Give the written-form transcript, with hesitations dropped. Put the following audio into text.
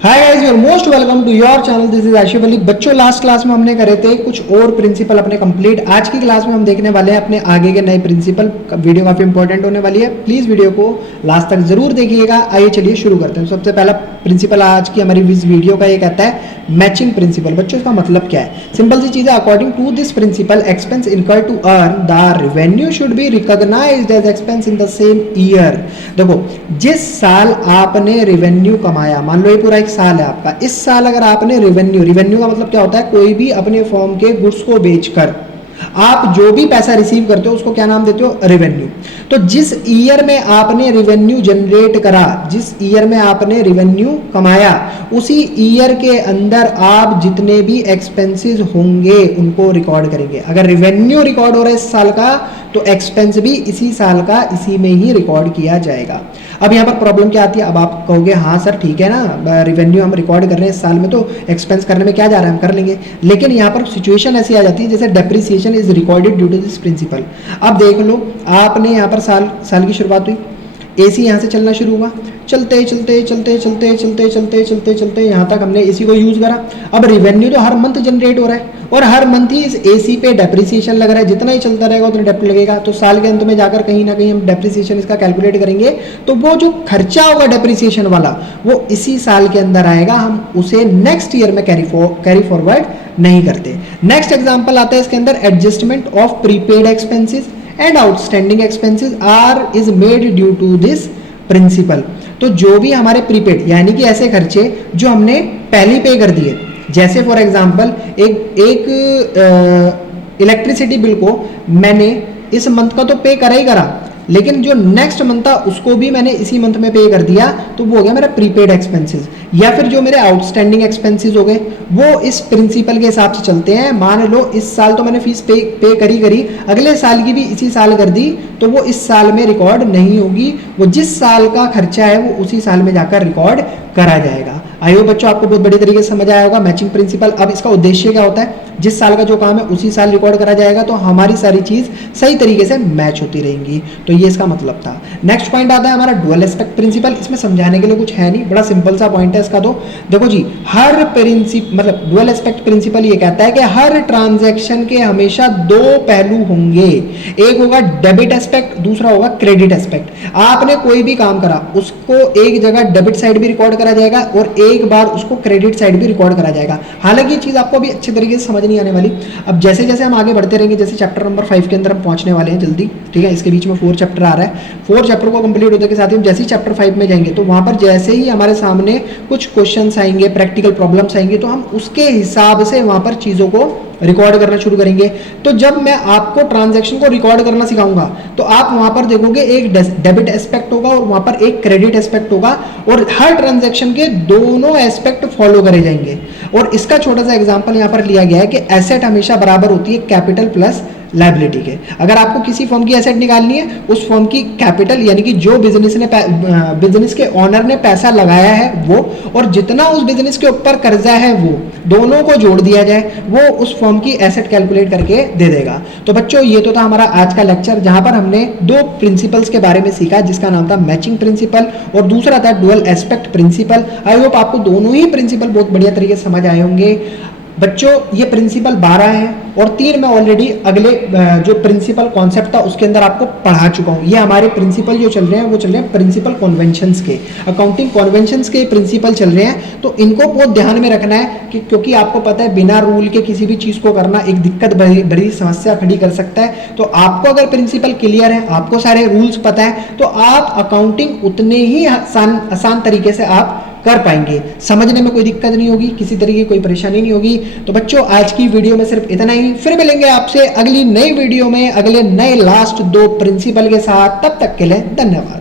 Hi guys, you are most welcome to your channel. This is Ashif Ali. बच्चों, last class में हमने करे थे कुछ और प्रिंसिपल अपने कंप्लीट। आज की क्लास में हम देखने वाले हैं अपने आगे के नए प्रिंसिपल। वीडियो काफी इंपॉर्टेंट होने वाली है, प्लीज वीडियो को लास्ट तक जरूर देखिएगा। आइए चलिए शुरू करते हैं। सबसे पहला प्रिंसिपल आज की हमारी इस वीडियो का ये कहता है मैचिंग प्रिंसिपल। बच्चों, इसका मतलब क्या है? सिंपल सी चीज है। According to this principle, expense incurred to earn the revenue should be recognised as expense in the same year. देखो, जिस साल आपने रेवेन्यू कमाया, मान लो ये पूरा एक साल है आपका, इस साल अगर आपने रेवेन्यू का मतलब क्या होता है? कोई भी अपने फॉर्म के गुड्स को बेचकर आप जो भी पैसा रिसीव करते हो उसको क्या नाम देते हो? रेवेन्यू। तो जिस ईयर में आपने रेवेन्यू जनरेट करा, जिस ईयर में आपने रेवेन्यू कमाया, उसी ईयर के अंदर आप जितने भी एक्सपेंसेस होंगे उनको रिकॉर्ड करेंगे। अगर रेवेन्यू रिकॉर्ड हो रहा है इस साल का, तो एक्सपेंस भी इसी साल का इसी में ही रिकॉर्ड किया जाएगा। अब यहाँ पर प्रॉब्लम क्या आती है? अब आप कहोगे हाँ सर ठीक है ना, रेवेन्यू हम रिकॉर्ड कर रहे हैं इस साल में, तो एक्सपेंस करने में क्या जा रहा है, हम कर लेंगे। लेकिन यहाँ पर सिचुएशन ऐसी आ जाती है जैसे depreciation is recorded due to this principle. अब देख लो, आपने यहाँ पर साल की शुरुआत हुई, एसी यहाँ से चलना शुरू हुआ, चलते चलते चलते चलते चलते चलते चलते चलते यहाँ तक हमने एसी को यूज करा। अब रेवेन्यू तो हर मंथ जनरेट हो रहा है और हर मंथ ही इस एसी पे डेप्रिसिएशन लग रहा है। जितना ही चलता रहेगा उतना डेप्ट लगेगा। तो साल के अंत में जाकर कहीं ना कहीं हम डेप्रिसिएशन इसका कैलकुलेट करेंगे, तो वो जो खर्चा होगा डेप्रिसिएशन वाला, वो इसी साल के अंदर आएगा। हम उसे नेक्स्ट ईयर में कैरी फॉरवर्ड नहीं करते। नेक्स्ट एग्जाम्पल आता है इसके अंदर, adjustment of prepaid expenses and outstanding expenses are is made due to this principle. तो जो भी हमारे प्रीपेड यानी कि ऐसे खर्चे जो हमने पहले पे कर दिए, जैसे फॉर एग्जांपल एक इलेक्ट्रिसिटी बिल को मैंने इस मंथ का तो पे करा ही करा, लेकिन जो नेक्स्ट मंथ था उसको भी मैंने इसी मंथ में पे कर दिया, तो वो हो गया मेरा प्रीपेड एक्सपेंसेस। या फिर जो मेरे आउटस्टैंडिंग एक्सपेंसेस हो गए, वो इस प्रिंसिपल के हिसाब से चलते हैं। मान लो इस साल तो मैंने फीस पे करी, अगले साल की भी इसी साल कर दी, तो वो इस साल में रिकॉर्ड नहीं होगी। वो जिस साल का खर्चा है वो उसी साल में जाकर रिकॉर्ड करा जाएगा। आई होप बच्चों आपको बहुत बड़ी तरीके से समझ आया होगा मैचिंग प्रिंसिपल। अब इसका उद्देश्य क्या होता है? जिस साल का जो काम है उसी साल रिकॉर्ड करा जाएगा, तो हमारी सारी चीज सही तरीके से मैच होती रहेंगी। तो ये इसका मतलब था। नेक्स्ट पॉइंट आता है हमारा डुअल एस्पेक्ट प्रिंसिपल। इसमें समझाने के लिए कुछ है नहीं, बड़ा सिंपल सा पॉइंट है इसका। तो देखो जी, हर मतलब डुअल एस्पेक्ट प्रिंसिपल ये कहता है कि हर ट्रांजैक्शन के हमेशा दो पहलू होंगे। एक होगा डेबिट एस्पेक्ट, दूसरा होगा क्रेडिट एस्पेक्ट। आपने कोई भी काम करा उसको एक जगह डेबिट साइड भी रिकॉर्ड करा जाएगा और एक बार उसको क्रेडिट साइड भी रिकॉर्ड करा जाएगा। हालांकि ये चीज आपको अभी अच्छे तरीके से समझ नहीं आने वाली। अब जैसे जैसे हम आगे बढ़ते रहेंगे, जैसे चैप्टर नंबर 5 के अंदर हम पहुंचने वाले हैं जल्दी, ठीक है। इसके बीच में 4 चैप्टर आ रहा है। 4 चैप्टर को कंप्लीट होने के साथ ही हम जैसे ही चैप्टर 5 में जाएंगे, तो वहां पर जैसे ही हमारे सामने कुछ क्वेश्चंस आएंगे, प्रैक्टिकल प्रॉब्लम्स आएंगे, तो हम उसके हिसाब से वहां पर चीजों को रिकॉर्ड करना शुरू करेंगे। तो जब मैं आपको ट्रांजैक्शन को रिकॉर्ड करना सिखाऊंगा, तो आप वहां पर देखोगे एक डेबिट एस्पेक्ट होगा और वहां पर एक क्रेडिट एस्पेक्ट होगा, और हर ट्रांजैक्शन के दोनों एस्पेक्ट फॉलो करे जाएंगे। और इसका छोटा सा एग्जांपल यहां पर लिया गया है कि एसेट हमेशा बराबर होती है कैपिटल प्लस लायबिलिटी के। अगर आपको किसी फॉर्म की एसेट निकालनी है, उस फॉर्म की कैपिटल यानी कि जो बिजनेस के ऑनर ने पैसा लगाया है वो, और जितना उस बिजनेस के ऊपर कर्जा है वो, दोनों को जोड़ दिया जाए, वो उस फॉर्म की एसेट कैलकुलेट करके दे देगा। तो बच्चों, ये तो था हमारा आज का लेक्चर, जहां पर हमने 2 प्रिंसिपल्स के बारे में सीखा, जिसका नाम था मैचिंग प्रिंसिपल और दूसरा था dual aspect principle. I hope आपको दोनों ही प्रिंसिपल बहुत बढ़िया तरीके से समझ आए होंगे। बच्चों, ये प्रिंसिपल 12 हैं और 3 मैं ऑलरेडी अगले जो प्रिंसिपल कॉन्सेप्ट था उसके अंदर आपको पढ़ा चुका हूं। ये हमारे प्रिंसिपल जो चल रहे हैं वो चल रहे हैं प्रिंसिपल कन्वेंशंस के, अकाउंटिंग कन्वेंशंस के प्रिंसिपल चल रहे हैं। तो इनको बहुत ध्यान में रखना है कि क्योंकि आपको पता है बिना रूल के किसी भी चीज को करना एक दिक्कत बड़ी समस्या खड़ी कर सकता है। तो आपको अगर प्रिंसिपल क्लियर है, आपको सारे रूल्स पता है, तो आप अकाउंटिंग उतने ही आसान तरीके से आप कर पाएंगे। समझने में कोई दिक्कत नहीं होगी, किसी तरीके की कोई परेशानी नहीं होगी। तो बच्चों, आज की वीडियो में सिर्फ इतना ही। फिर मिलेंगे आपसे अगली नई वीडियो में अगले नए लास्ट 2 प्रिंसिपल के साथ। तब तक के लिए धन्यवाद।